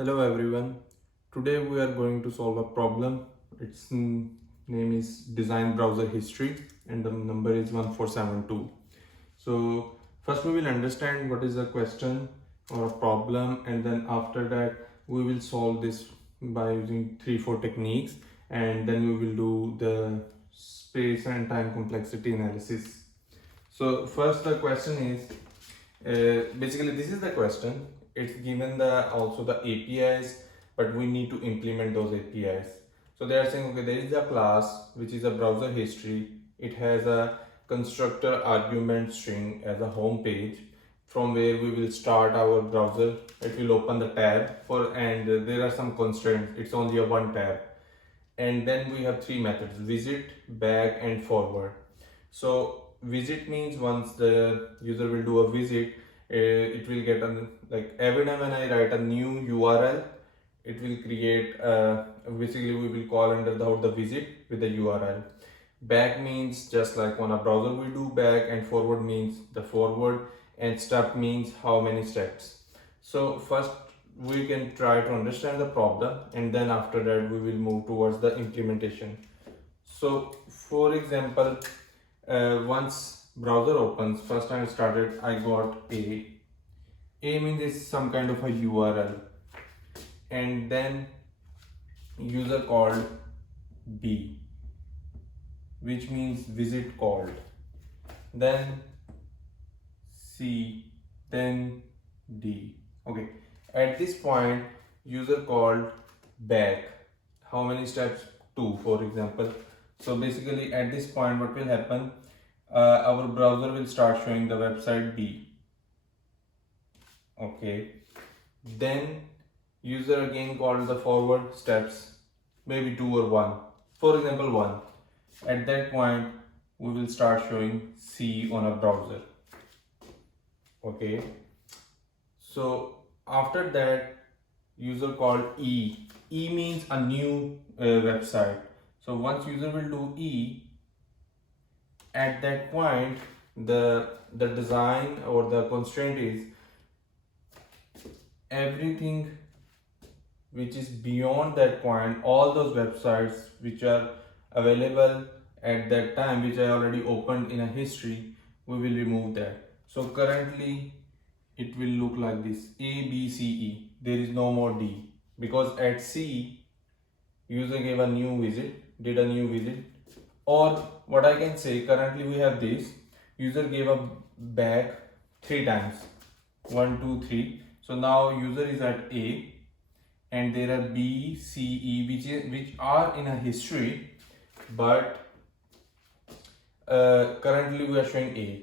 Hello everyone. Today we are going to solve a problem. Its name is design browser history and the number is 1472. So first we will understand what is the question or a problem, and then after that we will solve this by using 3-4 techniques, and then we will do the space and time complexity analysis. So first the question is basically this is the question. It's given the also the APIs, but we need to implement those APIs. So they are saying, okay, there is a class which is a browser history. It has a constructor argument string as a home page from where we will start our browser. It will open the tab for, and there are some constraints. It's only a one tab, and then we have three methods: visit, back, and forward. So visit means once the user will do a visit, it will get like every time when I write a new URL, it will create basically we will call under the visit with the URL. Back means just like on a browser we do back, and forward means the forward, and step means how many steps. So first we can try to understand the problem, and then after that we will move towards the implementation. So for example, once browser opens, first time I started, I got a means is some kind of a URL, and then user called B, which means visit called, then C, then D. Okay, at this point user called back. How many steps? 2, for example. So basically at this point what will happen, our browser will start showing the website B. Okay, then user again called the forward steps, maybe 2 or 1, for example 1. At that point we will start showing C on a browser. Okay, so after that user called E means a new website. So once user will do E, at that point the design or the constraint is everything which is beyond that point, all those websites which are available at that time, which I already opened in a history, we will remove that. So currently it will look like this: A, B, C, E. There is no more D, because at C user gave a new visit, did a new visit. Or what I can say, currently we have this: user gave a back 3 times, 1, 2, 3. So now user is at A, and there are B, C, E, which are in a history, but currently we are showing A,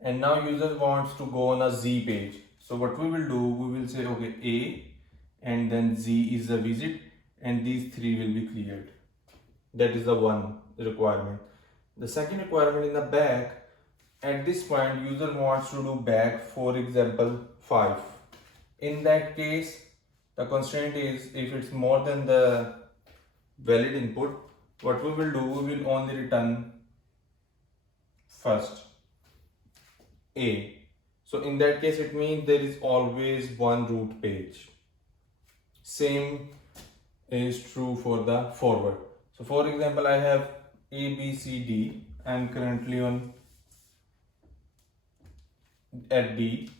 and now user wants to go on a Z page. So what we will do, we will say, okay, A and then Z is the visit, and these 3 will be cleared. That is the one requirement. The second requirement in the back, at this point user wants to do back, for example 5. In that case the constraint is, if it's more than the valid input, what we will do, we will only return first A. So in that case it means there is always one root page. Same is true for the forward. So for example, I have A, B, C, D. I am currently at D,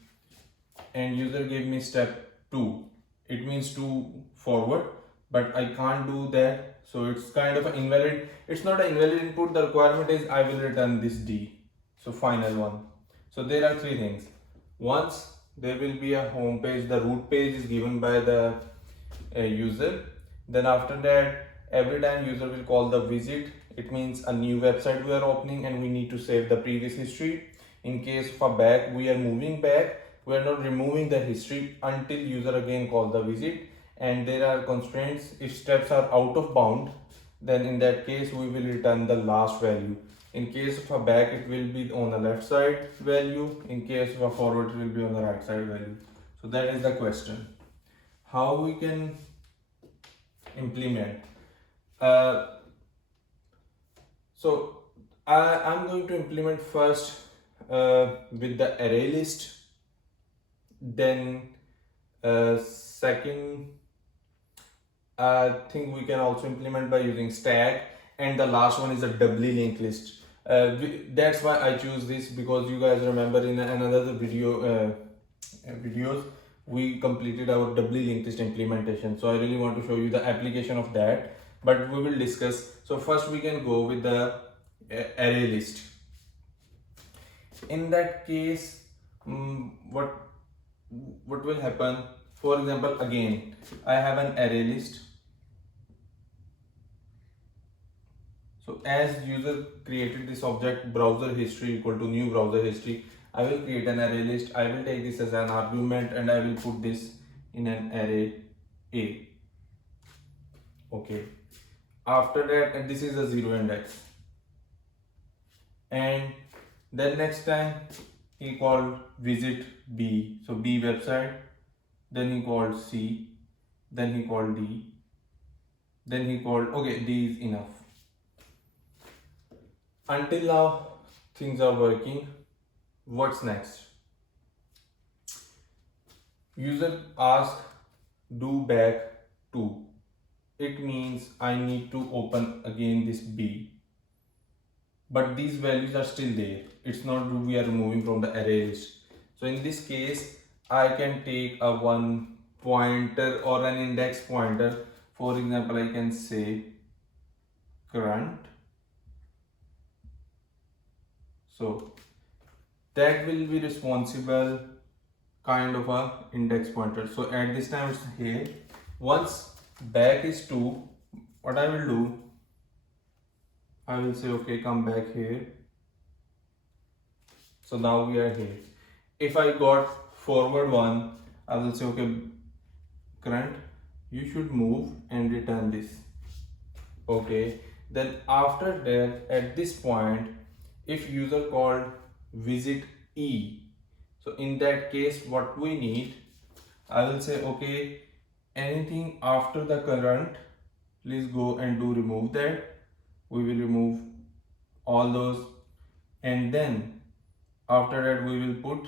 and user gave me step 2. It means 2 forward, but I can't do that. So it's kind of an invalid. It's not an invalid input. The requirement is I will return this D. So final one. So there are 3 things. Once there will be a home page, the root page is given by the user. Then after that, every time user will call the visit, it means a new website we are opening, and we need to save the previous history. In case of a back, we are moving back, we are not removing the history until user again call the visit. And there are constraints: if steps are out of bound, then in that case we will return the last value. In case of a back, it will be on the left side value. In case of a forward, it will be on the right side value. So that is the question. How we can implement? So I'm going to implement first with the ArrayList. Then second I think we can also implement by using stack, and the last one is a doubly linked list. That's why I choose this, because you guys remember in another videos we completed our doubly linked list implementation. So I really want to show you the application of that, but we will discuss. So first we can go with the array list. In that case, what will happen? For example, again I have an array list. So as user created this object browser history equal to new browser history, I will create an array list. I will take this as an argument and I will put this in an array A. Okay. After that, and this is a zero index. And then next time he called visit B. So B website. Then he called C. Then he called D. Then he called, okay, D is enough. Until now, things are working. What's next? User ask do back to. It means I need to open again this B. But these values are still there. It's not we are removing from the array list. So in this case, I can take a one pointer or an index pointer. For example, I can say current. So that will be responsible kind of a index pointer. So at this time it's here. Once back is 2, what I will do, I will say okay, come back here. So now we are here. If I got forward 1, I will say okay, current, you should move and return this. Okay, then after that, at this point, if user called visit E, so in that case what we need, I will say okay, anything after the current, please go and do remove that. We will remove all those, and then after that we will put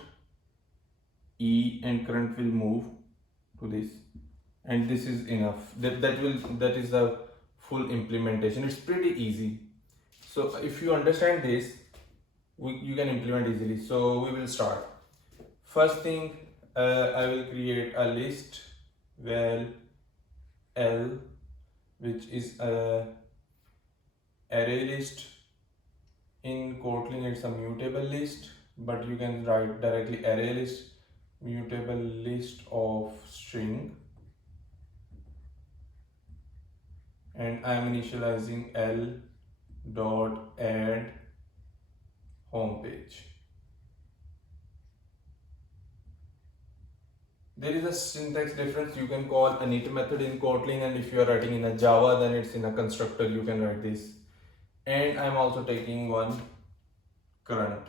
E and current will move to this, and this is enough. That is the full implementation. It's pretty easy. So if you understand this, you can implement easily. So we will start. First thing, I will create a list val L, which is a array list. In Kotlin it's a mutable list, but you can write directly array list, mutable list of string, and I am initializing L dot add homepage. There is a syntax difference. You can call an it method in Kotlin, and if you are writing in a Java, then it's in a constructor. You can write this. And I'm also taking one current.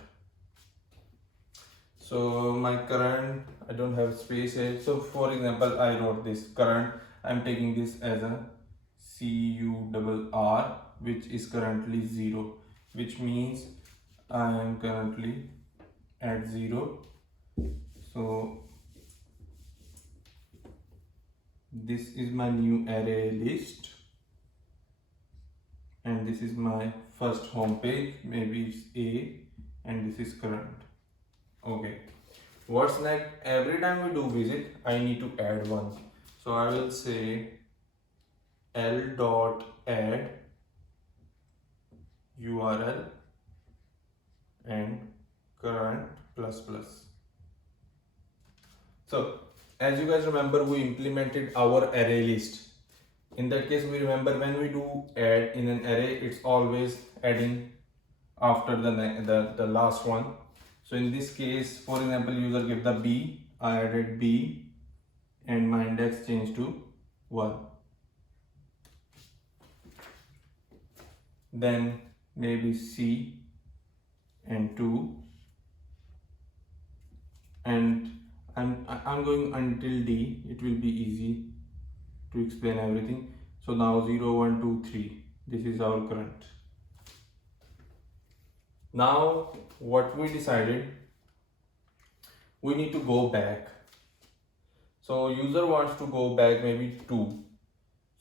So my current, I don't have space here. So for example, I wrote this current. I'm taking this as a CURR, which is currently 0, which means I am currently at 0. So this is my new array list, and this is my first home page. Maybe it's A, and this is current. Okay, what's next? Every time we do visit, I need to add one. So I will say L dot add URL and current plus plus. So as you guys remember, we implemented our array list. In that case, we remember when we do add in an array, it's always adding after the last one. So in this case, for example, user gave the B, I added B, and my index changed to 1. Then maybe C and 2, and I'm going until D. It will be easy to explain everything. So now 0, 1, 2, 3. This is our current. Now what we decided, we need to go back. So user wants to go back maybe 2.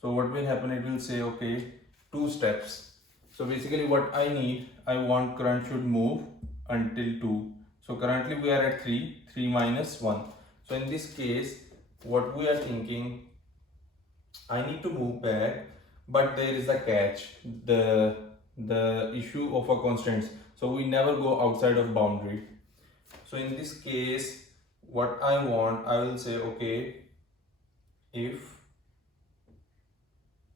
So what will happen, it will say okay, 2 steps. So basically what I need, I want current should move until 2. So currently we are at 3, 3 minus 1. So in this case, what we are thinking, I need to move back, but there is a catch, the issue of a constraints. So we never go outside of boundary. So in this case, what I want, I will say okay, if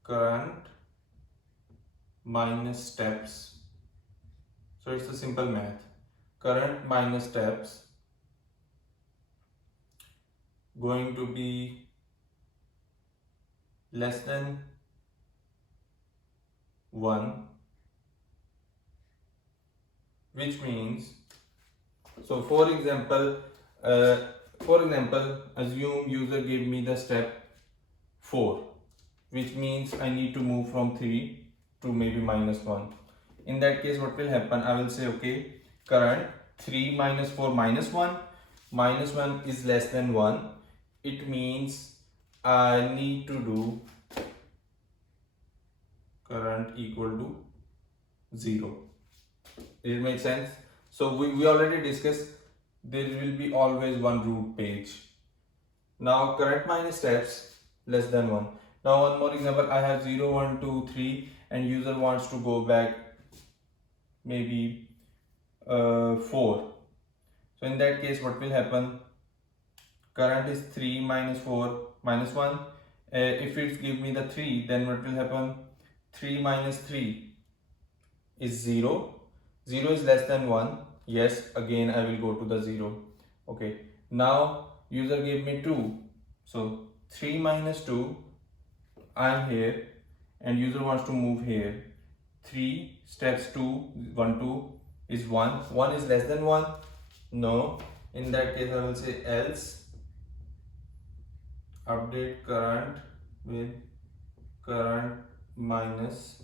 current minus steps, so it's a simple math, current minus steps going to be less than 1, which means, so uh, for example, assume user gave me the step 4, which means I need to move from 3 to maybe minus 1. In that case, what will happen, I will say okay, current 3 minus 4 minus 1 is less than 1. It means I need to do current equal to 0. It makes sense. So we already discussed there will be always one root page. Now current minus steps less than 1. Now one more example, I have 0, 1, 2, 3 and user wants to go back maybe 4. So in that case, what will happen? Current is 3 minus 4 minus 1. If it gives me the 3, then what will happen? 3 minus 3 is 0. 0 is less than 1. Yes, again I will go to the 0. Okay, now user gave me 2. So 3 minus 2, I am here and user wants to move here. 3 steps 2, 1, 2 is 1. 1 is less than 1. No. In that case, I will say else update current with current minus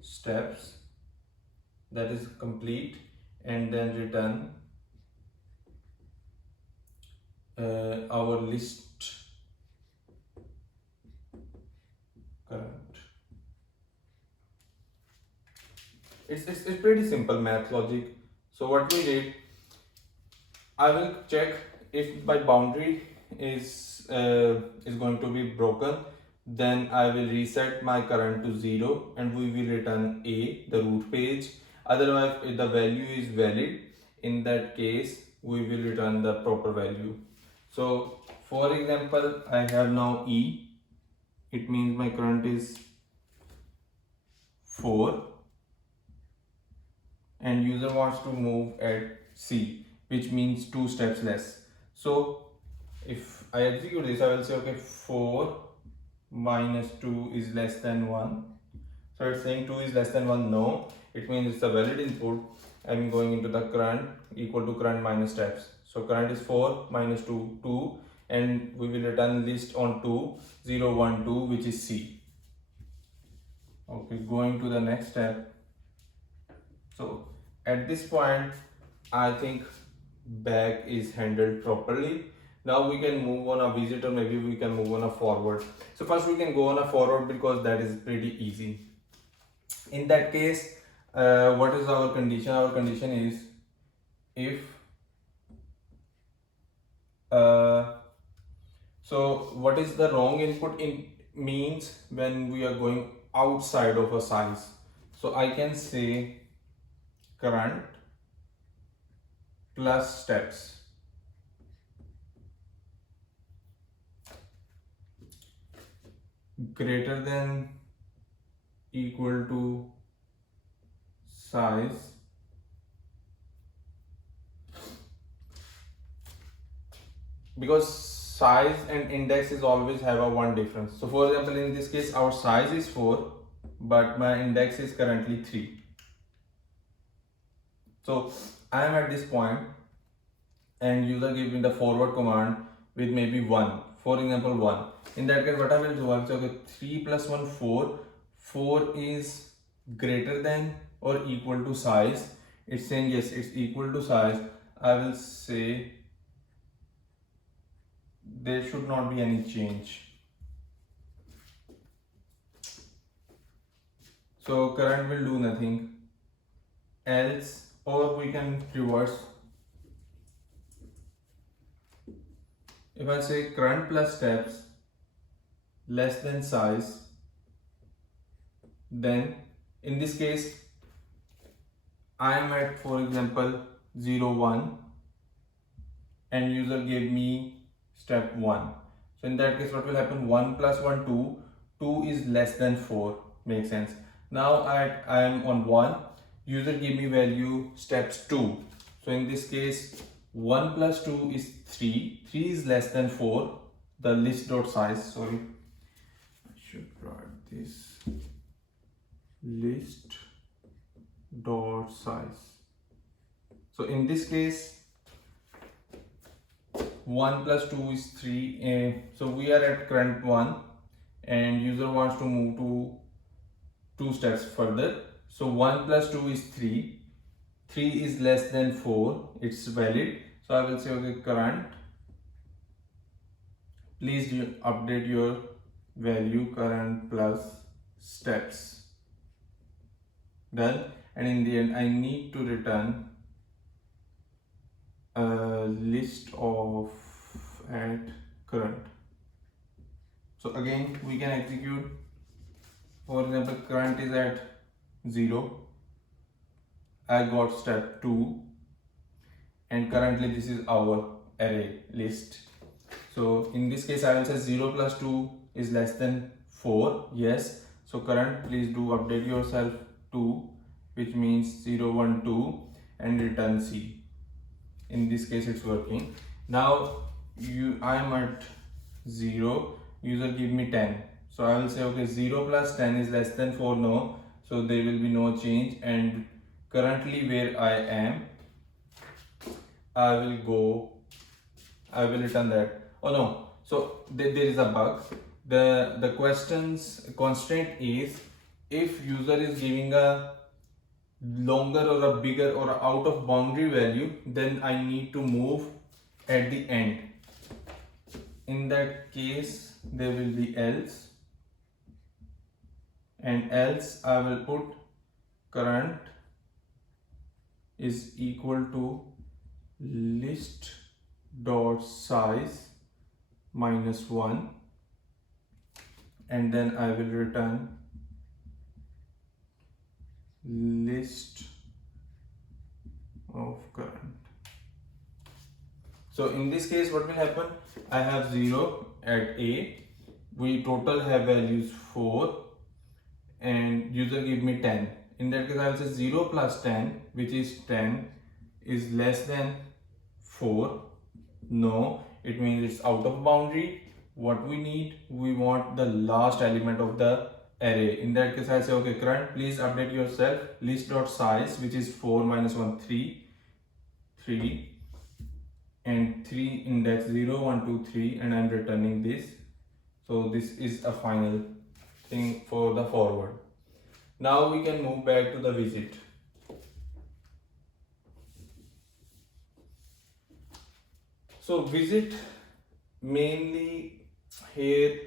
steps, that is complete, and then return our list current. It's pretty simple math logic. So what we did, I will check if my boundary is going to be broken, then I will reset my current to 0 and we will return A, the root page. Otherwise, if the value is valid, in that case we will return the proper value. So for example, I have now E, it means my current is 4 and user wants to move at C, which means 2 steps less. So if I execute this, I will say okay, 4 minus 2 is less than 1. So it's saying 2 is less than 1. No, it means it's a valid input. I'm going into the current equal to current minus steps. So current is 4 minus 2, 2, and we will return list on 2, 0, 1, 2, which is C. Okay, going to the next step. So at this point, I think back is handled properly. Now we can move on a visit, or maybe we can move on a forward. So first we can go on a forward because that is pretty easy. In that case, what is our condition? Our condition is if so what is the wrong input in means when we are going outside of a size. So I can say current plus steps greater than equal to size because size and index is always have a one difference. So for example, in this case our size is 4 but my index is currently 3. So I am at this point and user give me the forward command with maybe 1, for example 1. In that case, what I will do, I will say okay, 3 plus 1, 4. 4 is greater than or equal to size. It's saying yes, it's equal to size. I will say there should not be any change. So current will do nothing else, or we can reverse. If I say current plus steps less than size, then in this case I am at, for example, 0 1 and user gave me step 1. So in that case what will happen? 1 plus 1 2, 2 is less than 4, makes sense. Now I am on 1, user gave me value steps 2. So in this case 1 plus 2 is 3, 3 is less than 4, the list dot size, sorry, I should write this, list dot size. So in this case 1 plus 2 is 3, so we are at current 1 and user wants to move to 2 steps further. So 1 plus 2 is 3, 3 is less than 4, it's valid. So I will say, okay, current, please update your value current plus steps. Done. And in the end I need to return a list of at current. So again we can execute. For example, current is at 0, I got step 2, and currently this is our array list. So in this case I will say 0 plus 2 is less than 4, yes. So current, please do update yourself to, which means 0 1 2 and return C. In this case it's working. Now I am at 0, user give me 10. So I will say, okay, 0 plus 10 is less than 4, no. So there will be no change, and currently where I am, I will return that. Oh no, so there is a bug. The constraint is, if user is giving a longer or a bigger or a out of boundary value, then I need to move at the end. In that case there will be else, and else I will put current is equal to list dot size minus 1, and then I will return list of current. So in this case what will happen? I have 0 at A, we total have values 4, and user give me 10. In that case I will say 0 plus 10, which is 10, is less than 4. No, it means it's out of boundary. What we want the last element of the array. In that case I say, okay, current, please update yourself, list dot size, which is 4 minus 1 3, and 3 index 0 1 2 3, and I'm returning this. So this is a final thing for the forward. Now we can move back to the visit. So visit, mainly here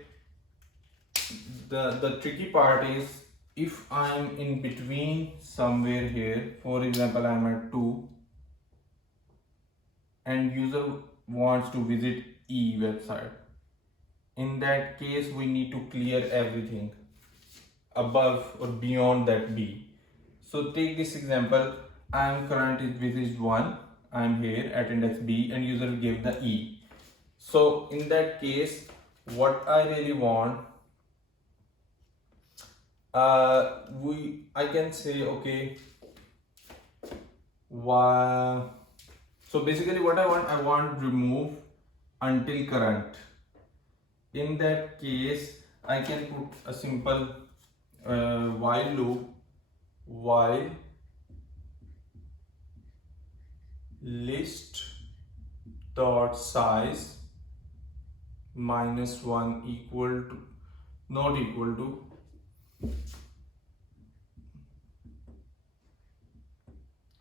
the tricky part is, if I'm in between somewhere here, for example I'm at 2 and user wants to visit E website, in that case we need to clear everything above or beyond that B. So take this example, I'm current is visit 1, I'm here at index B and user gave the E. So in that case what I really want, I can say, okay, so basically what I want remove until current. In that case I can put a simple while loop, while list dot size minus 1 equal to, not equal to,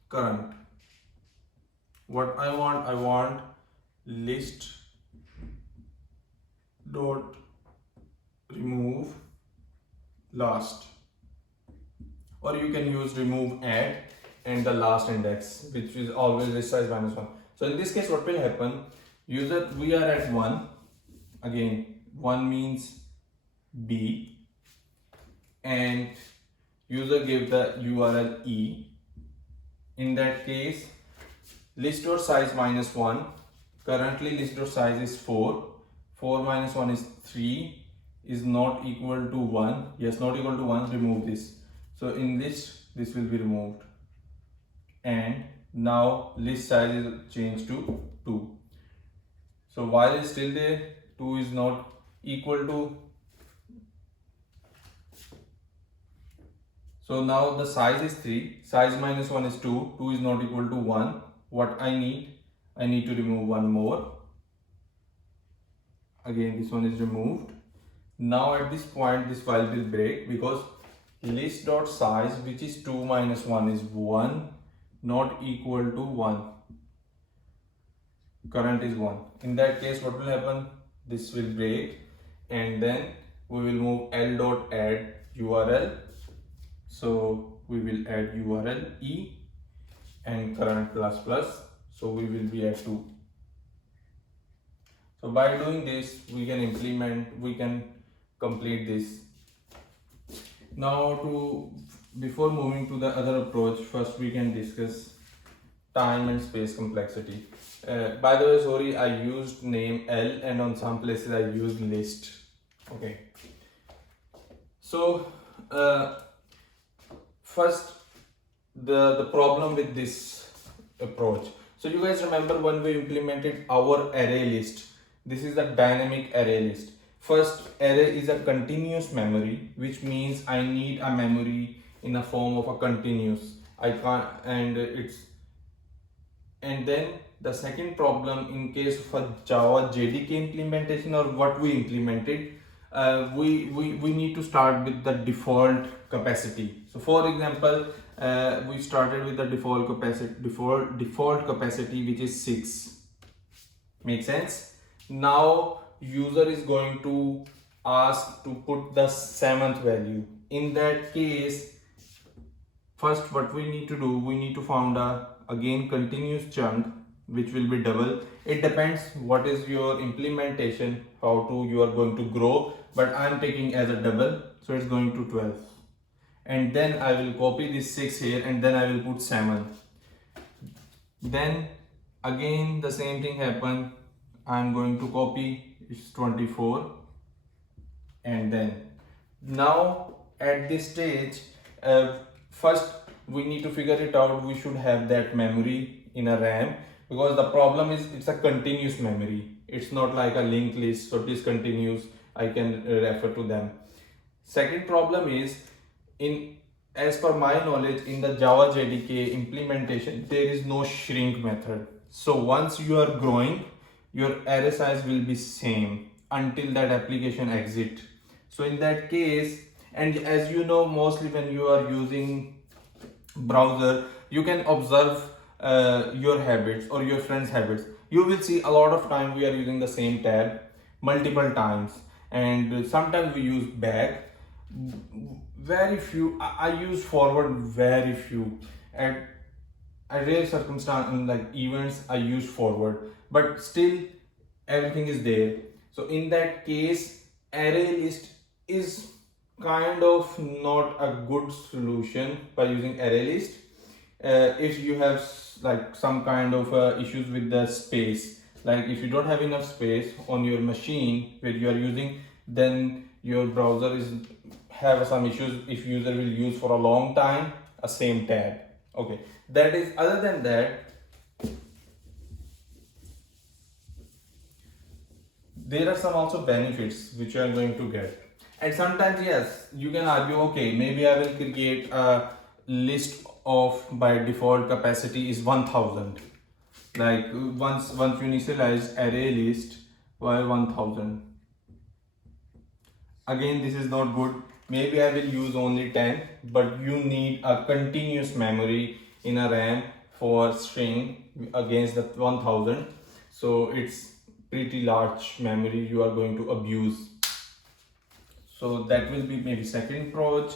current. What I want list dot remove last. or you can use remove add and the last index, which is always list size minus 1. So in this case, what will happen? User, we are at 1. Again, 1 means B, and user gave the URL E. In that case, list dot size minus 1. Currently list dot size is 4. 4 minus 1 is 3, is not equal to 1. Yes, not equal to 1. Remove this. So in list, this will be removed. And now list size is changed to 2. So while it's still there, 2 is not equal to. So now the size is 3. Size minus 1 is 2. 2 is not equal to 1. What I need to remove one more. Again, this one is removed. Now at this point, this file will break because list dot size, which is 2 minus 1 is 1, not equal to 1. Current is 1. In that case, what will happen? This will break, and then we will move L dot add URL. So we will add URL E and current plus plus. So we will be at 2. So by doing this, we can complete this. Now before moving to the other approach, first we can discuss time and space complexity. By the way, sorry, I used name L, and on some places I used list. Okay. So first, the problem with this approach. So you guys remember when we implemented our array list? This is a dynamic array list. First, array is a continuous memory, which means I need a memory in a form of a continuous. I can't, and then the second problem, in case of a Java JDK implementation or what we implemented, we need to start with the default capacity. So for example, we started with the default capacity which is 6. Make sense? Now user is going to ask to put the 7th value. In that case, first what we need to do, we need to found a again continuous chunk which will be double. It depends what is your implementation, how to you are going to grow, but I am taking as a double, so it's going to 12. And then I will copy this 6 here, and then I will put 7. Then again the same thing happen. I'm going to copy, it's 24, and then now at this stage, first we need to figure it out. We should have that memory in a RAM, because the problem is it's a continuous memory. It's not like a linked list, so this continues, I can refer to them. Second problem is, as per my knowledge, in the Java JDK implementation, there is no shrink method. So once you are growing, your array size will be same until that application exit. So in that case, and as you know, mostly when you are using browser, you can observe your habits or your friends' habits. You will see a lot of time we are using the same tab multiple times, and sometimes we use back. Very few, I use forward very few. At rare circumstance like events, I use forward, but still everything is there. So in that case, ArrayList is kind of not a good solution by using ArrayList. If you have like some kind of issues with the space, like if you don't have enough space on your machine where you are using, then your browser is have some issues if user will use for a long time a same tab. Okay, that is, other than that, there are some also benefits which you are going to get. And sometimes, yes, you can argue, okay, maybe I will create a list of by default capacity is 1000. Like once you initialize array list by 1000. Again, this is not good. Maybe I will use only 10, but you need a continuous memory in a RAM for string against the 1000. So it's pretty large memory you are going to abuse. So that will be maybe second approach.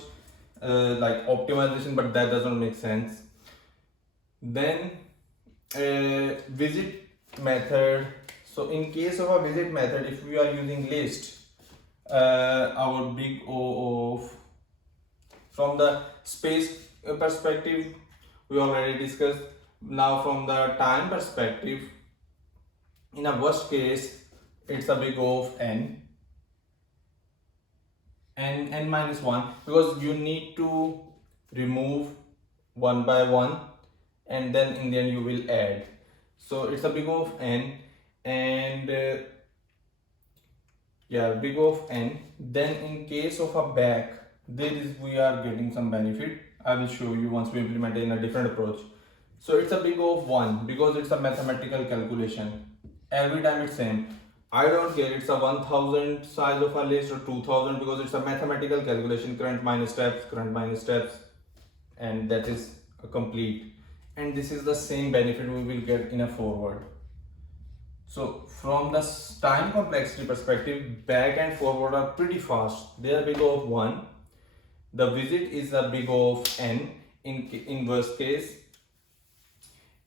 like optimization, but that doesn't make sense. Then visit method. So in case of a visit method, if we are using list, our big O of, from the space perspective we already discussed. Now from the time perspective, in a worst case it's a big O of n minus 1, because you need to remove one by one and then in the end you will add. So it's a big O of n, and yeah, big O of n. Then in case of a back, there is, we are getting some benefit. I will show you once we implement it in a different approach. So it's a big O of 1 because it's a mathematical calculation. Every time it's same. I don't care it's a 1000 size of a list or 2000, because it's a mathematical calculation, current minus steps, and that is a complete. And this is the same benefit we will get in a forward. So from the time complexity perspective, back and forward are pretty fast. They are big O of 1. The visit is a big O of n in worst case,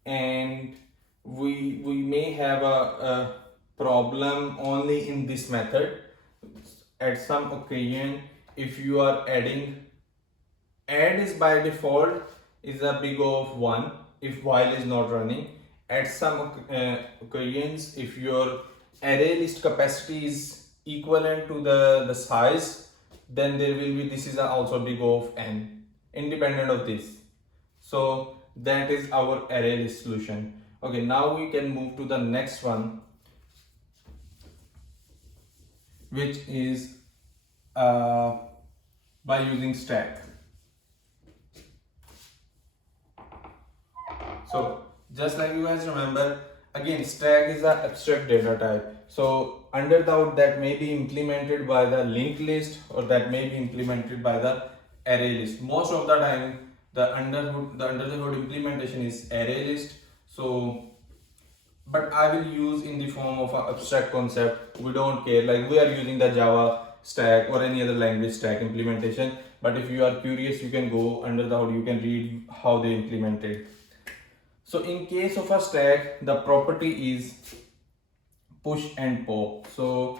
and we may have a problem only in this method. At some occasion, if you are adding, add is by default is a big O of 1 if while is not running. At some occasions, if your array list capacity is equivalent to the size, then there will be, this is also big O of n independent of this. So that is our array list solution. Okay, now we can move to the next one, which is by using stack. So just like you guys remember, again stack is an abstract data type. So under that may be implemented by the linked list, or that may be implemented by the array list. Most of the time the under the hood implementation is array list. So but I will use in the form of an abstract concept. We don't care, like we are using the Java stack or any other language stack implementation. But if you are curious, you can go under the hood, you can read how they implement it. So in case of a stack, the property is push and pop. So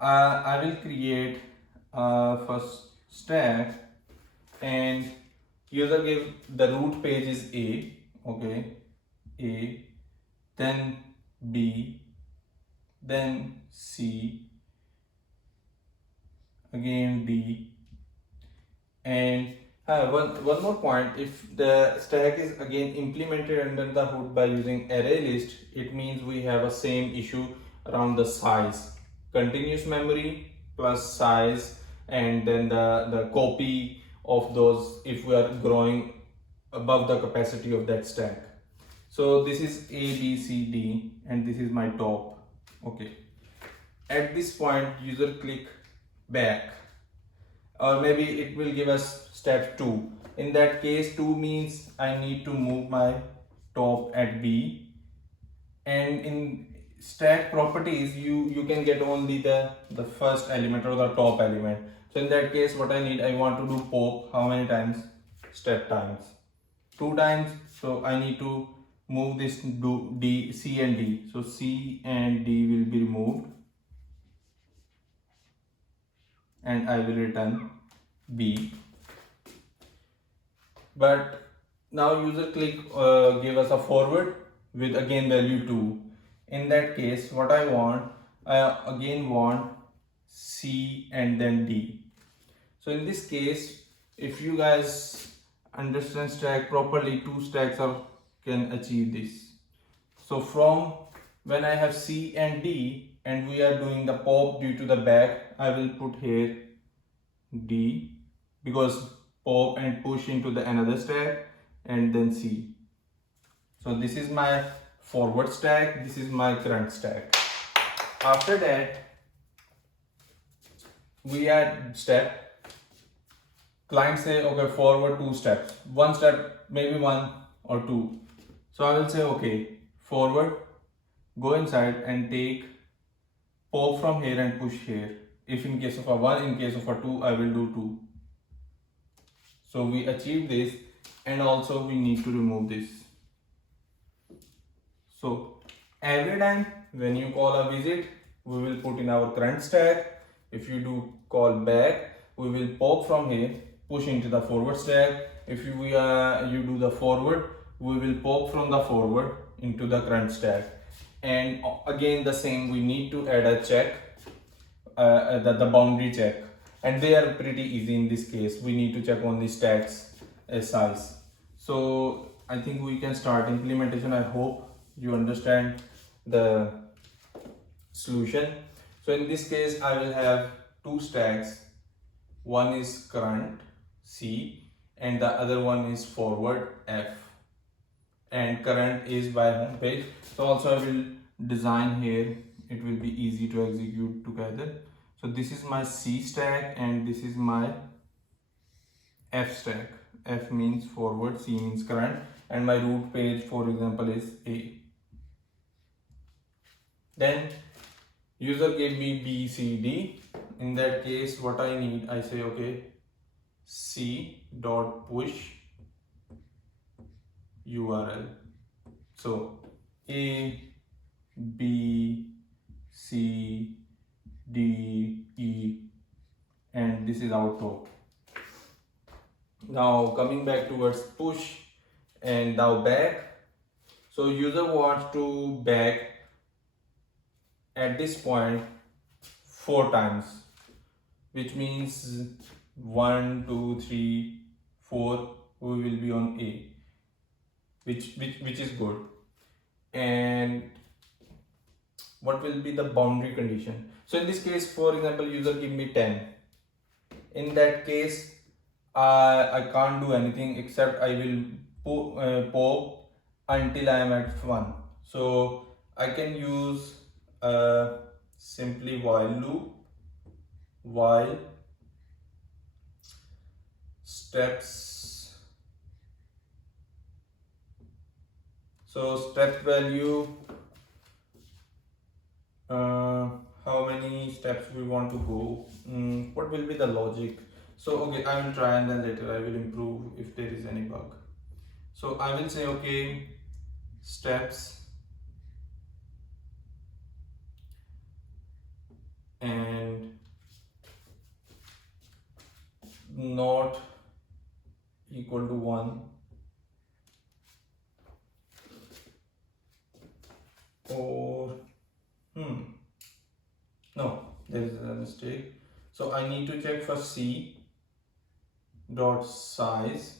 I will create first stack, and user give the root page is A, okay, A, then B, then C, again D, and one more point. If the stack is again implemented under the hood by using array list, it means we have a same issue around the size, continuous memory plus size, and then the copy of those if we are growing above the capacity of that stack. So this is A, B, C, D, and this is my top. Okay, at this point user click back, or maybe it will give us step 2. In that case, 2 means I need to move my top at B, and in stack properties you can get only the first element or the top element. So in that case, what I need, I want to do pop how many times? Step times, 2 times. So I need to move this, do D, C and D. So C and D will be removed, and I will return B. But now user click give us a forward with again value 2. In that case, what I want, I again want C and then D. So in this case, if you guys understand stack properly, 2 stacks can achieve this. So from when I have C and D and we are doing the pop due to the back, I will put here D, because pop and push into the another stack, and then C. So this is my forward stack, this is my current stack. After that, we add step. Client say okay, forward 2 steps, 1 step, maybe 1 or 2. So I will say okay, forward, go inside and take pop from here and push here. If in case of a 1, in case of a 2, I will do 2. So we achieve this, and also we need to remove this. So every time when you call a visit, we will put in our current stack. If you do call back, we will pop from here, push into the forward stack. If you do the forward, we will pop from the forward into the current stack. And again the same, we need to add a check, the boundary check, and they are pretty easy in this case. We need to check only stacks size. So I think we can start implementation. I hope you understand the solution. So in this case I will have two stacks. One is current C and the other one is forward F, and current is by home page. So also I will design here, it will be easy to execute together. So this is my C stack and this is my F stack. F means forward, C means current, and my root page for example is A. Then user gave me B, C, D. In that case what I need, I say okay, C dot push URL. So A, B, C, D, E, and this is our top. Now coming back towards push and now back. So user wants to back at this point 4 times, which means 1, 2, 3, 4, we will be on A, which is good. And what will be the boundary condition? So in this case, for example, user give me 10. In that case, I can't do anything except I will pop until I am at 1. So I can use simply while loop, while steps. So step value, how many steps we want to go, what will be the logic. So okay, I will try and then later I will improve if there is any bug. So I will say okay, steps and not equal to 1, or no, there is a mistake. So I need to check for C dot size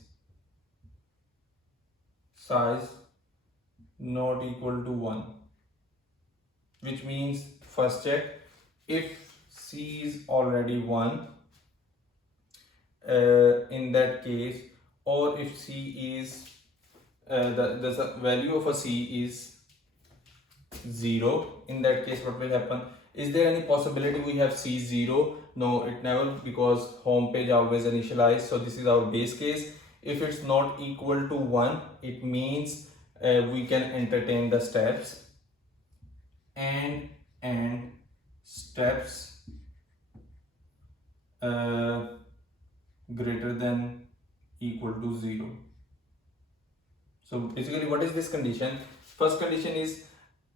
not equal to 1, which means first check if C is already 1, in that case, or if C is the value of a C is 0, in that case what will happen? Is there any possibility we have C 0? No, it never, because home page always initialize. So this is our base case. If it's not equal to 1, it means we can entertain the steps and steps greater than equal to 0. So basically what is this condition? First condition is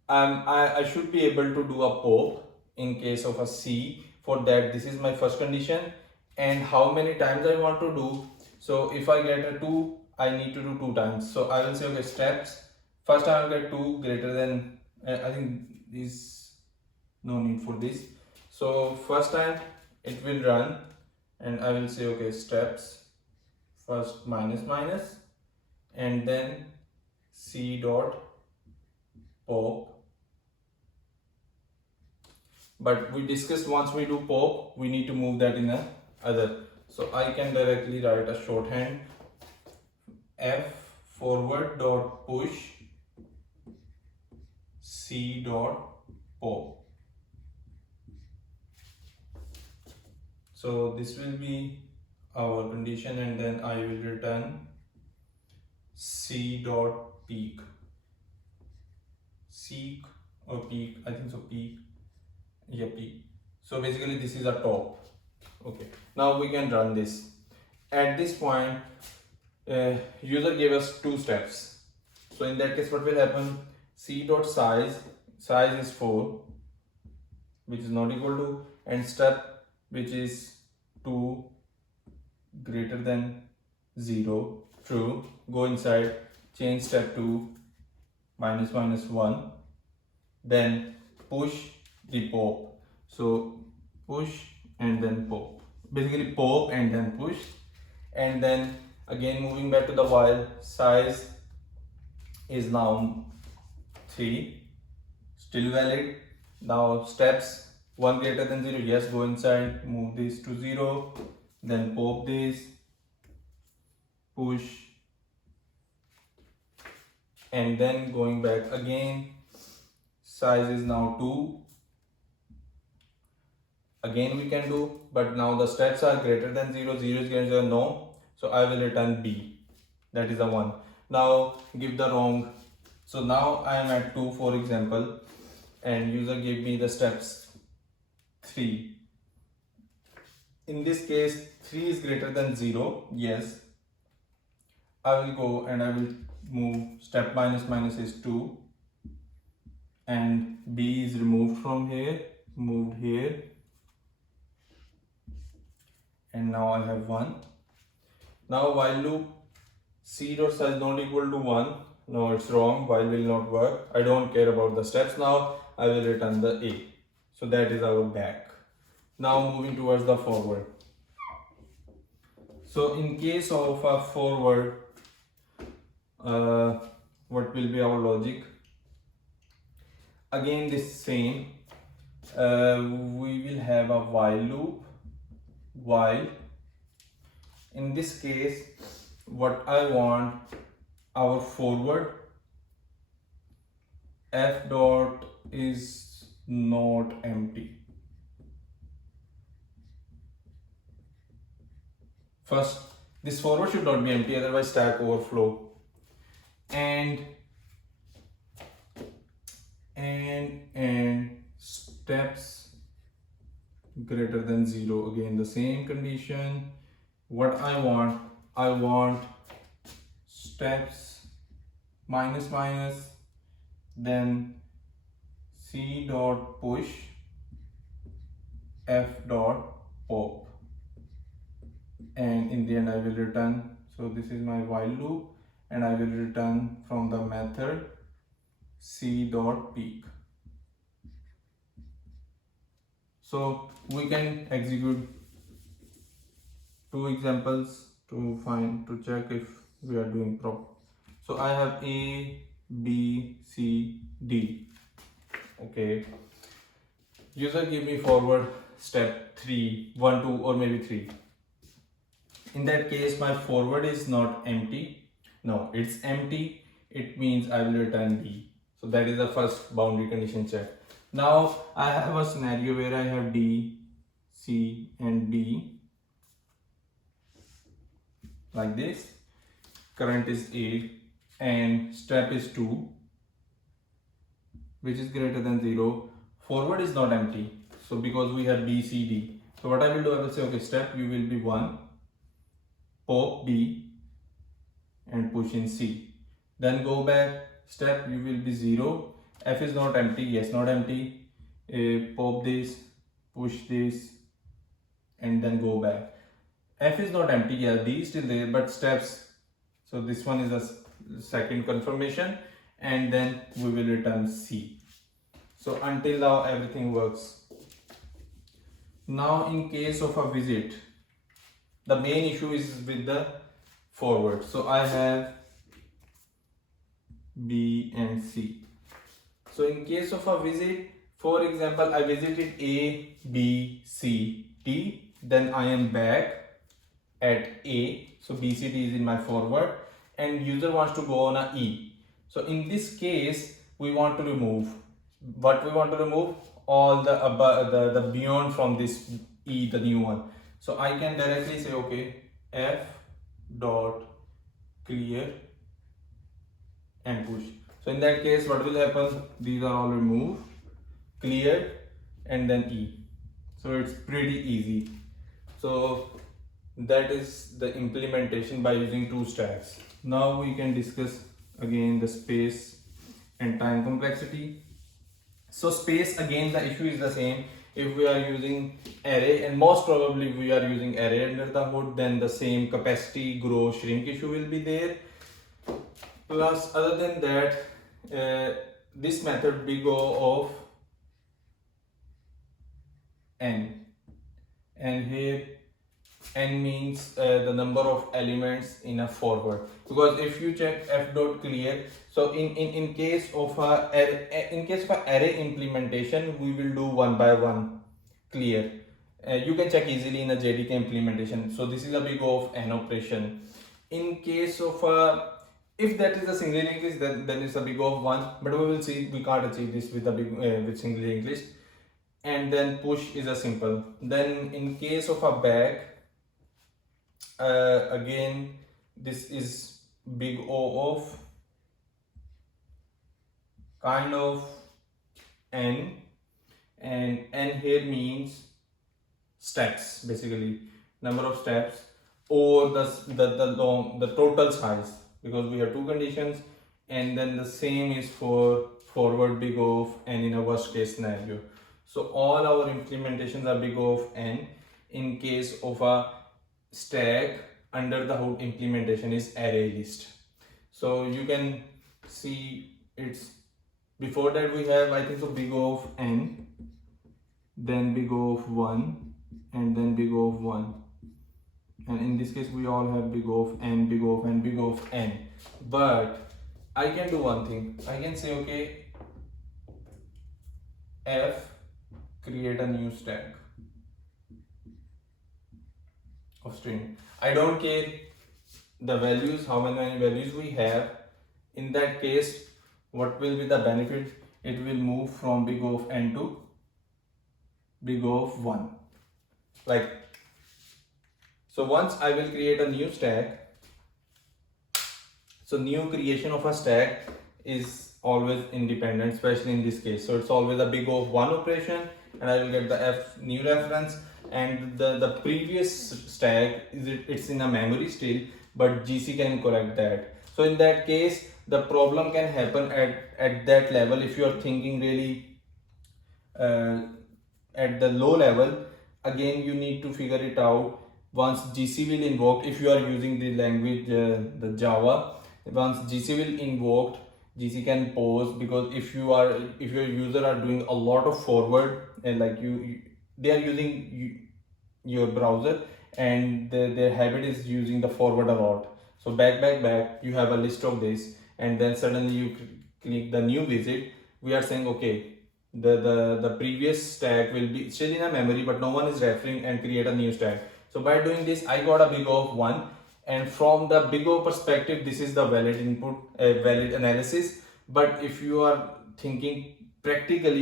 I should be able to do a pop in case of a C. For that, this is my first condition, and how many times I want to do. So if I get a 2, I need to do 2 times. So I will say okay, steps first I will get 2 greater than, I think this, no need for this. So first time it will run and I will say okay, steps first minus and then C dot pop. But we discussed once we do pop, we need to move that in a other. So I can directly write a shorthand F forward dot push C dot pop. So this will be our condition, and then I will return C dot peak. Seek or peak, I think so, peak. Yeah, peak. So basically this is a top. Okay, now we can run this, at this point user gave us two steps. So in that case, what will happen? C dot size is 4, which is not equal to, and step which is 2 greater than 0, true. Go inside, change step to minus 1, then push the pop. So push and then pop, basically pop and then push, and then again moving back to the while, size is now 3, still valid. Now steps, 1 greater than 0, yes, go inside, move this to 0, then pop this, push, and then going back again, size is now 2, again we can do, but now the steps are greater than 0, 0 is greater than no, so I will return B, that is the 1. Now give the wrong, so now I am at 2 for example, and user gave me the steps 3. In this case 3 is greater than 0, yes, I will go and I will move step minus is 2, and B is removed from here, moved here, and now I have 1. Now while loop, C dot size not equal to 1, no, it's wrong, while will not work, I don't care about the steps. Now I will return the A, so that is our back. Now moving towards the forward. So in case of a forward, what will be our logic? Again this same, we will have a while loop, while. In this case, what I want, our forward f dot is not empty. First, this forward should not be empty, otherwise stack overflow. And steps greater than 0, again the same condition. What I want steps minus, then C dot push f dot pop, and in the end I will return. So this is my while loop, and I will return from the method C dot peak. So we can execute 2 examples to check if we are doing proper. So I have A, B, C, D. Okay. User give me forward step 3, 1, 2, or maybe 3. In that case, my forward is not empty. No, it's empty. It means I will return B. So that is the first boundary condition check. Now I have a scenario where I have D, C, and D like this. Current is 8 and step is 2, which is greater than 0. Forward is not empty, so because we have B, C, D. So what I will do, I will say, okay, step you will be 1, pop B and push in C. Then go back, step you will be 0. F is not empty, yes, not empty. Pop this, push this, and then go back. F is not empty, yeah, D is still there, but steps. So this one is a second confirmation, and then we will return C. So until now everything works. Now in case of a visit, the main issue is with the forward. So I have B and C. So in case of a visit, for example, I visited A, B, C, D, then I am back at A. So B, C, D is in my forward, and user wants to go on a E. So in this case, we want to remove. What we want to remove? All the above, the beyond from this E, the new one. So I can directly say, okay, F dot clear and push. So in that case, what will happen? These are all removed, cleared, and then E. So it's pretty easy. So That is the implementation by using two stacks. Now we can discuss again the space and time complexity. So space, again the issue is the same. If we are using array, and most probably we are using array under the hood, then the same capacity grow shrink issue will be there. Plus other than that, this method big O of n, and here n means the number of elements in a forward, because if you check f dot clear, so in case of a array implementation, we will do one by one clear. You can check easily in a JDK implementation. So this is a big O of n operation. In case of if that is a single linked list, then it's a big O of 1, but we will see we can't achieve this with a big with single linked list. And then push is a simple. Then in case of a bag, again this is big O of kind of n, and n here means steps, basically number of steps, or the total size, because we have two conditions. And then the same is for forward big O of n in a worst case scenario. So all our implementations are big O of n. In case of a stack, under the hood implementation is ArrayList. So you can see it's, before that we have, I think so, big O of n, then big O of 1, and then big O of 1. And in this case we all have big O of n, big O of n, big O of n. But I can do one thing. I can say, okay, f create a new stack of string. I don't care the values, how many values we have. In that case, what will be the benefit? It will move from big O of n to big O of 1. Like, so once I will create a new stack, so new creation of a stack is always independent, especially in this case. So it's always a big O of 1 operation, and I will get the f new reference, and the previous stack it's in a memory still, but GC can correct that. So in that case, the problem can happen at that level. If you are thinking really at the low level, again you need to figure it out. Once GC will invoke, if you are using the language the Java, once GC will invoked, GC can pause, because if your user are doing a lot of forward, and like they are using your browser, and their habit is using the forward a lot. So back, you have a list of this, and then suddenly you click the new visit. We are saying, okay, the previous stack will be still in a memory, but no one is referring, and create a new stack. So by doing this, I got a big O of 1, and from the big O perspective, this is the valid input, valid analysis. But if you are thinking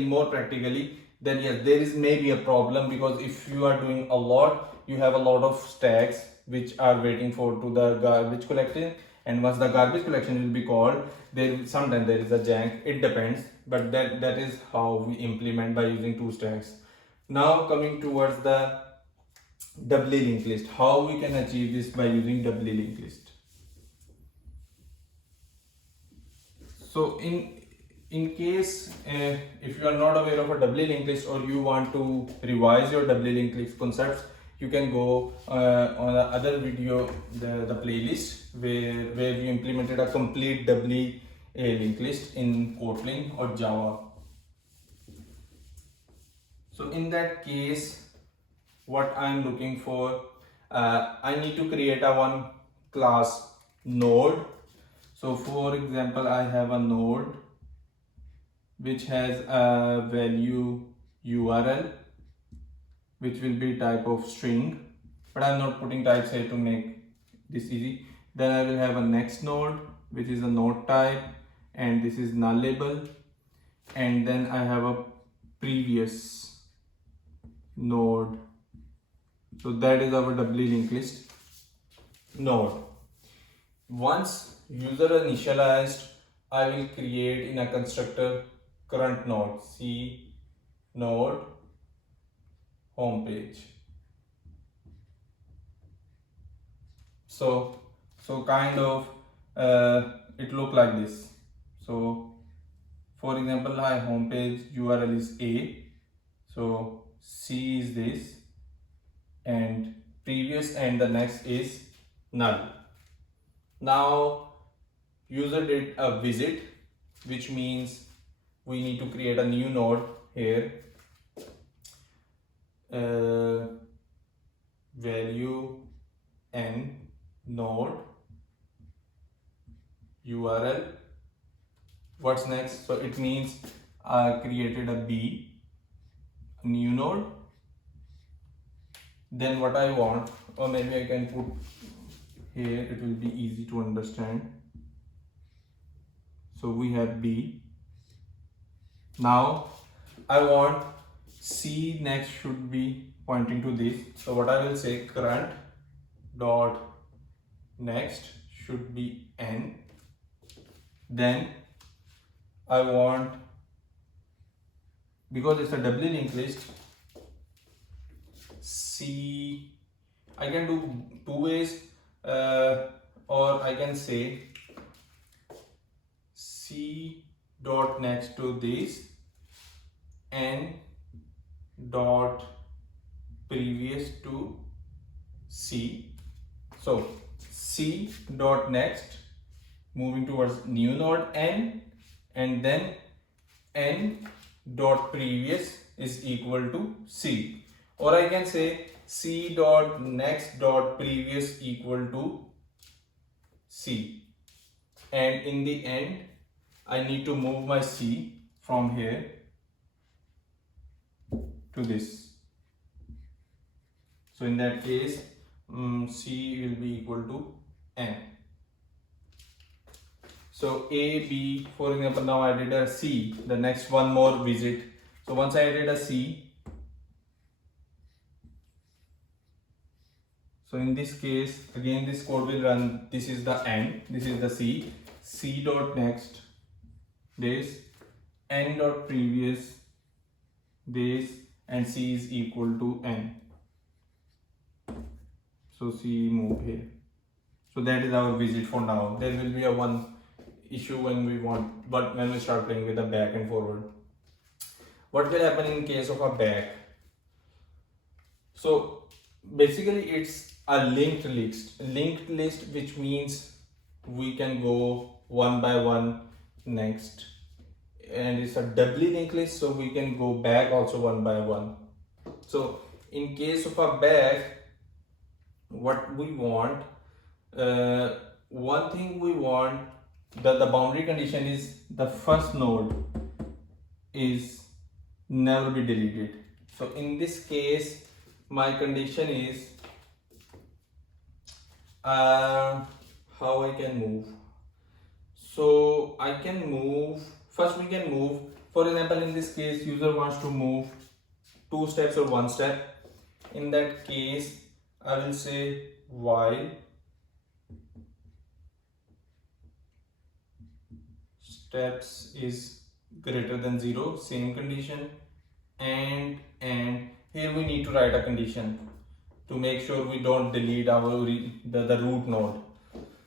more practically, then yes, there is maybe a problem, because if you are doing a lot, you have a lot of stacks which are waiting for to the garbage collection, and once the garbage collection will be called, sometimes there is a jank. It depends, but that is how we implement by using two stacks. Now coming towards the doubly linked list, how we can achieve this by using doubly linked list. So in case if you are not aware of a doubly linked list, or you want to revise your doubly linked list concepts, you can go on the other video, the playlist where we implemented a complete doubly linked list in Kotlin or Java. So in that case, what I'm looking for, I need to create a one class node. So for example, I have a node which has a value URL, which will be type of string, but I'm not putting types here to make this easy. Then I will have a next node, which is a node type, and this is nullable. And then I have a previous node. So that is our doubly linked list node. Once user initialized, I will create in a constructor current node, C node homepage. So kind of it look like this. So for example, my homepage URL is A, so C is this, and previous and the next is null. Now user did a visit, which means we need to create a new node here. Value n node URL. What's next? So it means I created a new node. Then what I want, or maybe I can put here, it will be easy to understand. So we have B. Now I want C next should be pointing to this. So what I will say, current dot next should be N. Then I want, because it's a doubly linked list, C, I can do two ways, or I can say C dot next to this, N dot previous to C. So C dot next moving towards new node N, and then N dot previous is equal to C. Or I can say C dot next dot previous equal to C. And in the end, I need to move my C from here to this. So in that case, C will be equal to N. So A, B, for example, now I did a C, the next one more visit. So once I did a C, so in this case, again this code will run, this is the N, this is the C, C dot next, this, N dot previous, this, and C is equal to N. So C move here. So that is our visit for now. There will be a one issue when we want, but when we start playing with the back and forward. What will happen in case of a back? So basically it's a linked list, which means we can go one by one next, and it's a doubly linked list, so we can go back also one by one. So in case of a back, what we want, one thing we want, the boundary condition is the first node is never be deleted. So in this case, my condition is how I can move. So I can move, first we can move, for example, in this case user wants to move 2 steps or 1 step. In that case, I will say while steps is greater than 0, same condition, and here we need to write a condition to make sure we don't delete our the root node.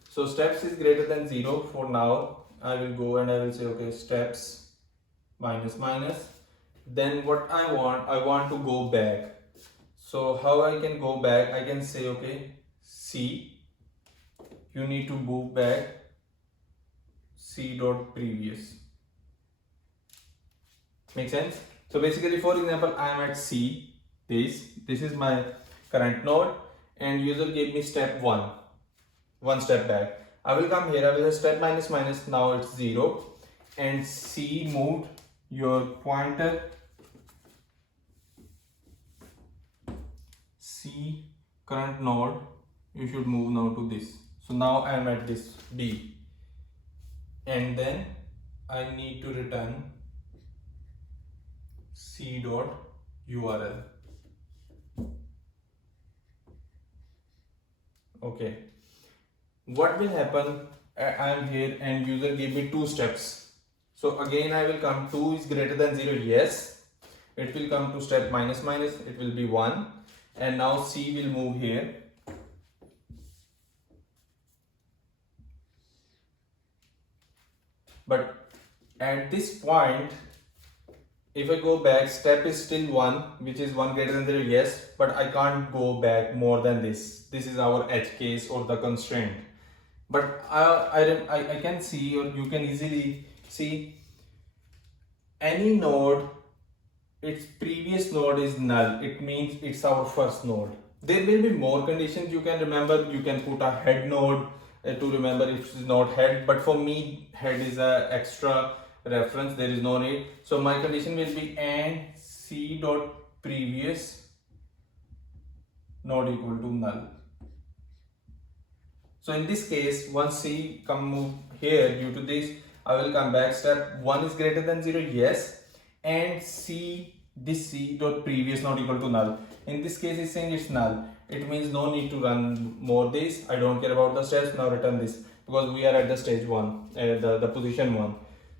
So steps is greater than 0. For now I will go and I will say okay, steps minus minus. Then what I want to go back. So how I can go back? I can say okay, C, you need to move back C dot previous. Make sense? So basically, for example, I am at C, this is my current node, and user gave me step 1 step back. I will come here, I will say step minus minus, now it's 0, and C moved your pointer, C current node, you should move now to this. So now I am at this B, and then I need to return C dot URL. Okay, what will happen? I am here and user gave me 2 steps. So again I will come, 2 is greater than 0, yes. It will come to step minus minus, it will be 1, and now C will move here. But at this point, if I go back, step is still 1, which is 1 greater than 0, yes, but I can't go back more than this. This is our edge case or the constraint. But I can see, or you can easily see, any node, its previous node is null. It means it's our first node. There will be more conditions you can remember. You can put a head node to remember if it's not head, but for me, head is a extra reference. There is no need. So my condition will be and c dot previous not equal to null. So in this case, once c move here, due to this, I will come back. Step 1 is greater than 0, yes, and this c dot previous not equal to null. In this case, it's saying it's null. It means no need to run more this. I don't care about the steps. Now return this, because we are at the stage 1, the position 1.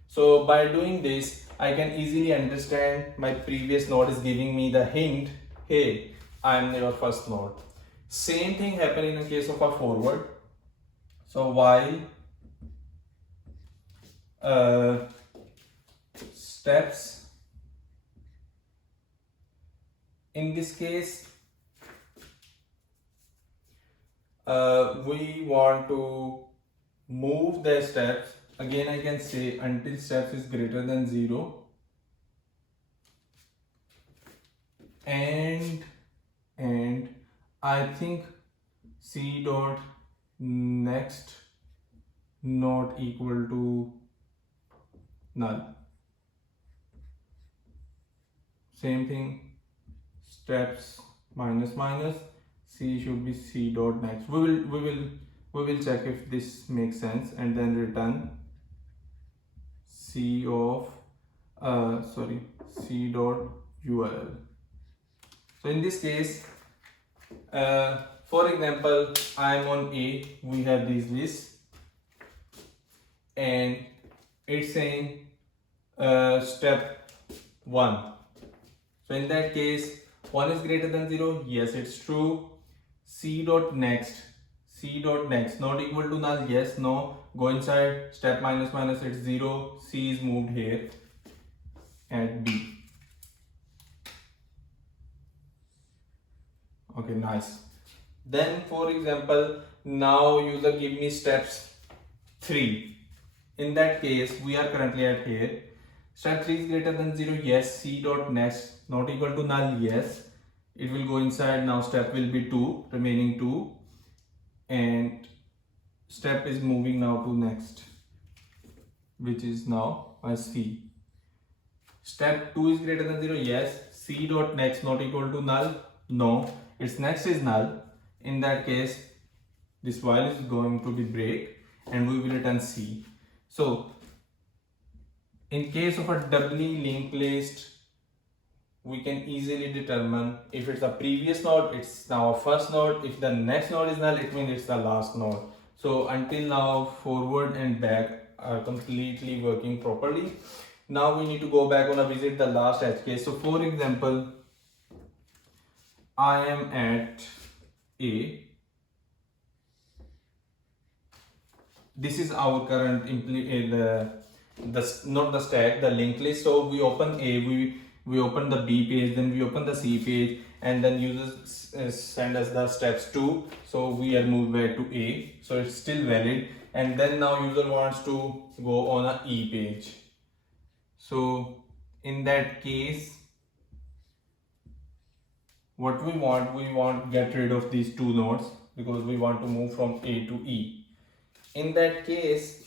So by doing this, I can easily understand my previous node is giving me the hint, hey, I am your first node. Same thing happen in the case of a forward. So while steps, in this case, we want to move the steps. Again, I can say until steps is greater than 0, and I think c dot next not equal to null. Same thing, steps minus minus, c should be c dot next. We will check if this makes sense, and then return c of c dot url. So in this case, for example, I am on A, we have these lists, and it's saying step 1. So in that case, 1 is greater than 0, yes, it's true. C dot next not equal to null, yes, no, go inside, step minus minus, it's 0, C is moved here at B. Okay, nice. Then for example, now user give me steps 3. In that case, we are currently at here. Step 3 is greater than 0, yes, c dot next not equal to null, yes, it will go inside. Now step will be 2, remaining 2, and step is moving now to next, which is now my C. Step 2 is greater than 0, yes, c dot next not equal to null, no, its next is null. In that case, this while is going to be break, and we will return C. So in case of a doubly linked list, we can easily determine if it's a previous node, it's now a first node. If the next node is null, it means it's the last node. So until now, forward and back are completely working properly. Now we need to go back on a visit the last edge case. So for example, I am at A. This is our current not the stack, the linked list. So we open A, we open the B page, then we open the C page, and then users send us the steps 2. So we are moved back to A, so it's still valid. And then now user wants to go on a E page. So in that case, what we want get rid of these 2 nodes, because we want to move from A to E. In that case,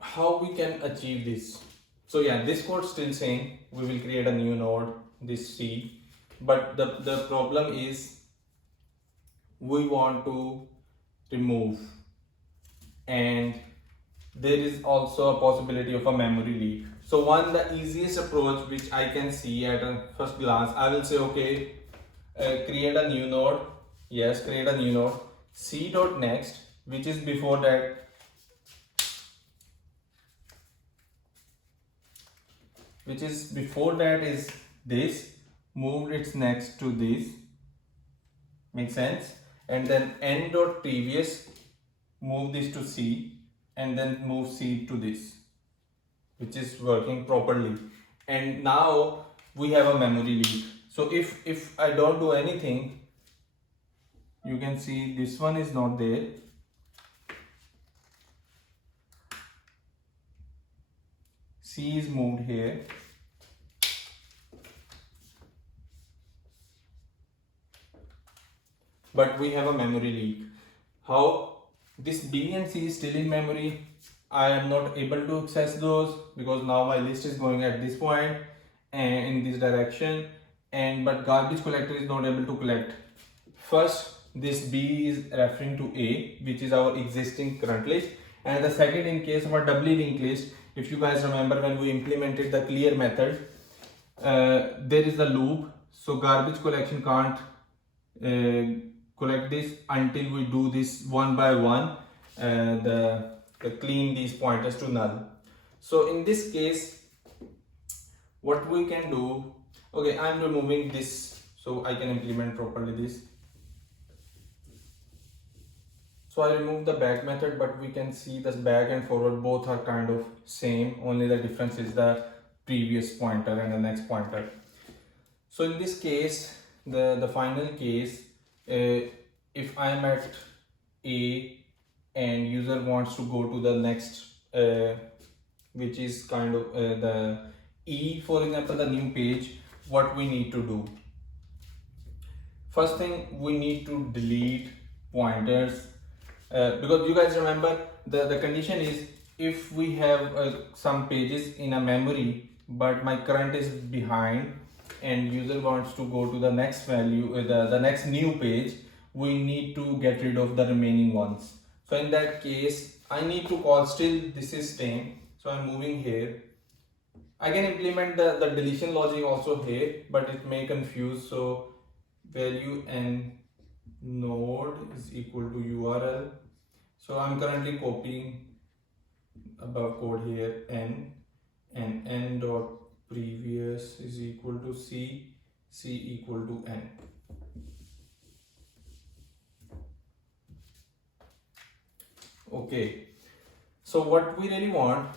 how we can achieve this? So yeah, this code still saying we will create a new node, this C, but the problem is we want to remove, and there is also a possibility of a memory leak. So the easiest approach which I can see at a first glance, I will say, okay, create a new node. Yes, create a new node, C dot next, which is before that, is this, moved its next to this, makes sense, and then n dot previous move this to C, and then move C to this, which is working properly. And now we have a memory leak. So if I don't do anything, you can see this one is not there. C is moved here. But we have a memory leak. How? This B and C is still in memory. I am not able to access those because now my list is going at this point and in this direction, and but garbage collector is not able to collect. First, this B is referring to A, which is our existing current list, and the second, in case of a doubly linked list, if you guys remember when we implemented the clear method, there is a loop, so garbage collection can't collect this until we do this one by one, the clean these pointers to null. So in this case, what we can do, okay, I'm removing this so I can implement properly this. So I remove the back method, but we can see this back and forward both are kind of same, only the difference is the previous pointer and the next pointer. So in this case, the final case, if I am at A and user wants to go to the next, which is kind of the E, for example, the new page, what we need to do? First thing, we need to delete pointers, because you guys remember the condition is if we have some pages in a memory but my current is behind and user wants to go to the next value, the next new page, we need to get rid of the remaining ones. So in that case, I need to call, still this is staying, so I'm moving here. I can implement the deletion logic also here, but it may confuse. So value n node is equal to URL. So I'm currently copying above code here n, and n dot previous is equal to C, C equal to n. Okay, so what we really want,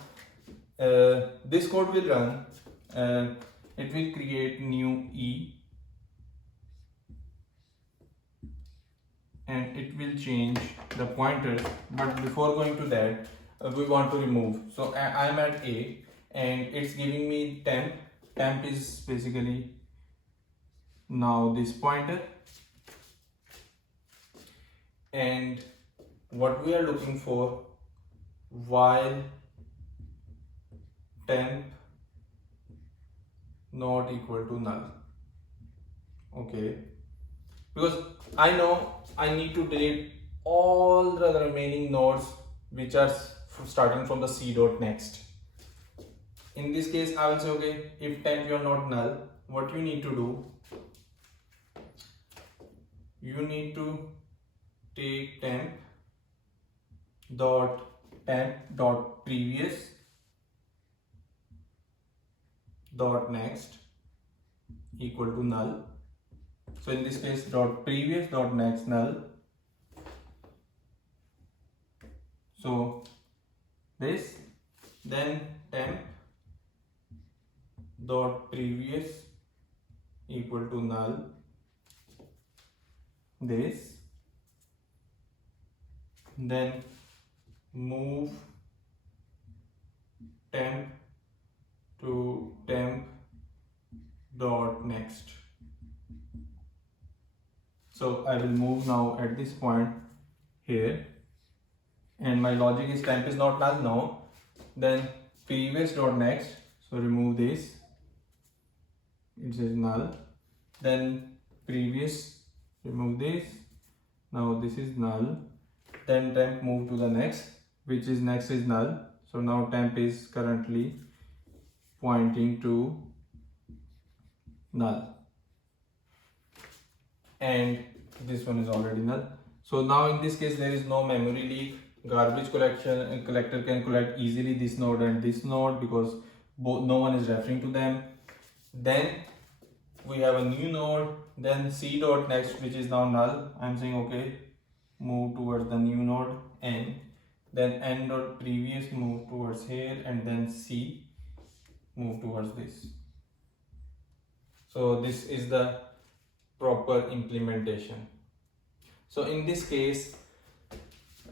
this code will run, it will create new E and it will change the pointers, but before going to that, we want to remove. So I'm at A and it's giving me temp. Temp is basically now this pointer, and what we are looking for, while temp not equal to null. Okay, because I know I need to delete all the remaining nodes which are starting from the C dot next. In this case, I will say, okay, if temp you are not null, what you need to do, you need to take temp dot previous dot next equal to null. So in this case, dot previous dot next null. So this, then temp dot previous equal to null. This, then move temp to temp dot next. So I will move now at this point here, and my logic is temp is not null now. Then previous dot next, so remove this, it says null. Then previous, remove this, now this is null. Then temp move to the next, which is next is null. So now temp is currently pointing to null, and this one is already null. So now in this case there is no memory leak. Garbage collector can collect easily this node and this node because no one is referring to them. Then we have a new node, then C dot next, which is now null. I'm saying okay, move towards the new node n, then n dot previous move towards here, and then c move towards this. So this is the proper implementation. So in this case,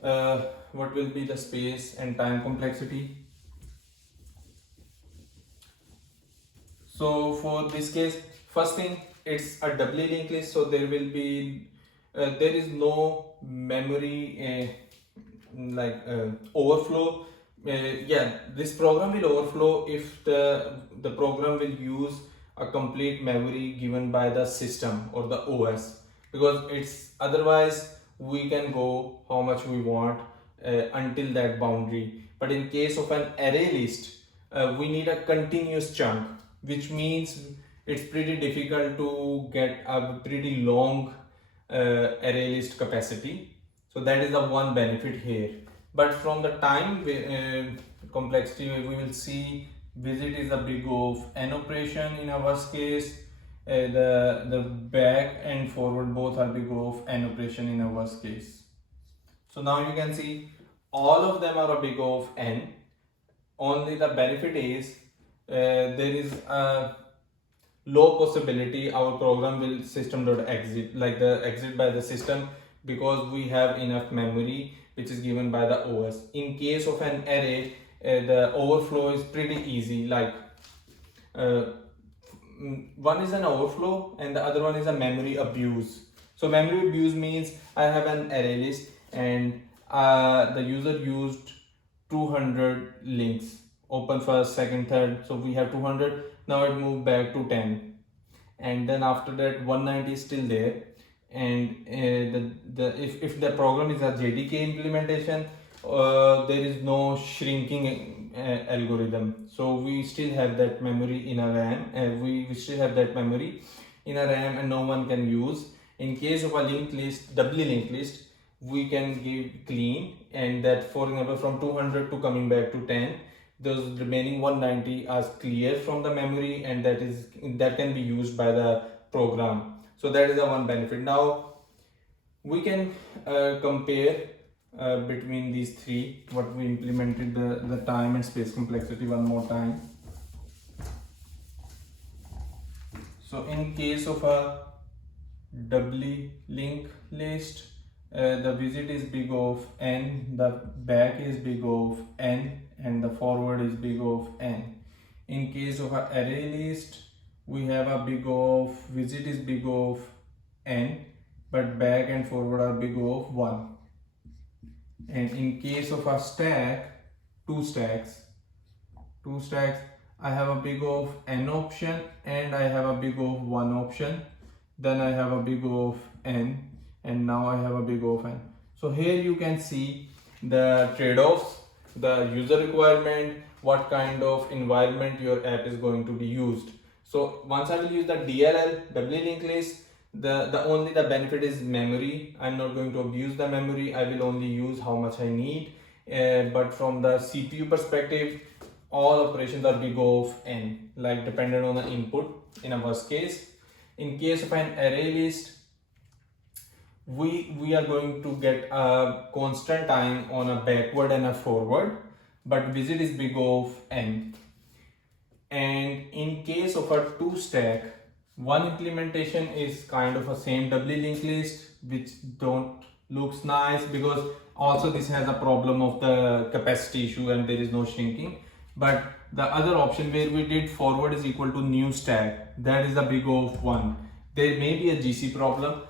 what will be the space and time complexity? So for this case, first thing, it's a doubly linked list, so there will be there is no memory overflow. Yeah, this program will overflow if the program will use a complete memory given by the system or the OS, because it's otherwise we can go how much we want until that boundary. But in case of an array list, we need a continuous chunk, which means it's pretty difficult to get a pretty long array list capacity. So that is the one benefit here. But from the time complexity, we will see visit is a big of n operation in our worst case. The back and forward both are big of n operation in our worst case. So now you can see all of them are a big of n. Only the benefit is there is a low possibility our program will system.exit, like the exit by the system, because we have enough memory which is given by the OS. In case of an array, the overflow is pretty easy, like one is an overflow and the other one is a memory abuse. So memory abuse means I have an array list and the user used 200 links, open first, second, third, so we have 200. Now it moved back to 10, and then after that 190 is still there. And if the program is a JDK implementation, there is no shrinking algorithm, so we still have that memory in a RAM. We still have that memory in a RAM and no one can use. In case of a linked list, doubly linked list, we can give clean, and that, for example, from 200 to coming back to 10, those remaining 190 are clear from the memory, and that can be used by the program. So that is the one benefit. Now we can compare between these three, what we implemented, the time and space complexity one more time. So in case of a doubly linked list, the visit is big of n, the back is big of n, and the forward is big of n. In case of an array list, we have a big of visit is big of n, but back and forward are big of 1. And in case of a stack, two stacks, I have a big of n option and I have a big of 1 option, then I have a big of n, and now I have a big of n. So here you can see the trade-offs, the user requirement, what kind of environment your app is going to be used. So once I will use the DLL, doubly linked list, the only the benefit is memory. I'm not going to abuse the memory, I will only use how much I need. But from the CPU perspective, all operations are big of n, like dependent on the input in a worst case. In case of an array list, we are going to get a constant time on a backward and a forward, but visit is big of n. And in case of a two stack, one implementation is kind of a same doubly linked list, which don't looks nice, because also this has a problem of the capacity issue and there is no shrinking. But the other option where we did forward is equal to new stack, that is a big of 1. There may be a GC problem,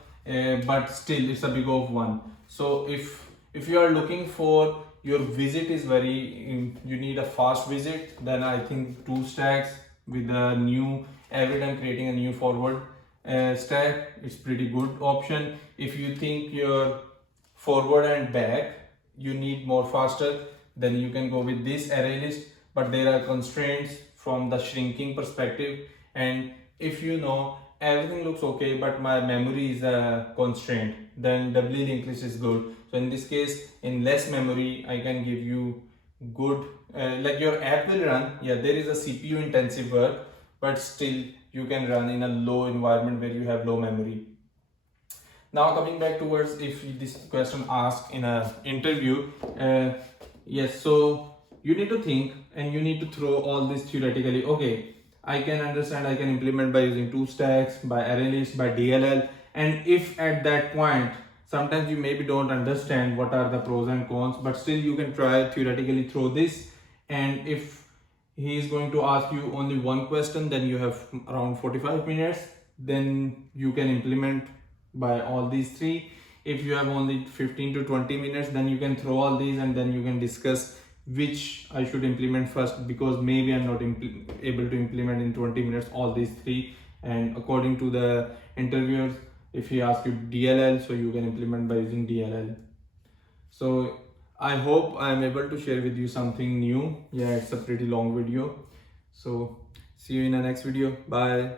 but still it's a big of 1. So if you are looking for your visit is very, you need a fast visit, then I think 2 stacks with a new, every time creating a new forward stack, it's pretty good option. If you think your forward and back you need more faster, then you can go with this array list, but there are constraints from the shrinking perspective. And if you know everything looks okay but my memory is a constraint, then doubly linked list is good. So in this case, in less memory, I can give you good, like your app will run, yeah, there is a CPU intensive work, but still you can run in a low environment where you have low memory. Now coming back towards if this question asked in a interview, yes, so you need to think and you need to throw all this theoretically. Okay, I can understand, I can implement by using two stacks, by ArrayList, by DLL, and if at that point sometimes you maybe don't understand what are the pros and cons, but still you can try theoretically throw this. And if he is going to ask you only one question, then you have around 45 minutes, then you can implement by all these three. If you have only 15 to 20 minutes, then you can throw all these and then you can discuss which I should implement first, because maybe I'm not able to implement in 20 minutes all these three. And according to the interviewers, if he asks you DLL, so you can implement by using DLL. So I hope I am able to share with you something new. Yeah, it's a pretty long video. So see you in the next video. Bye.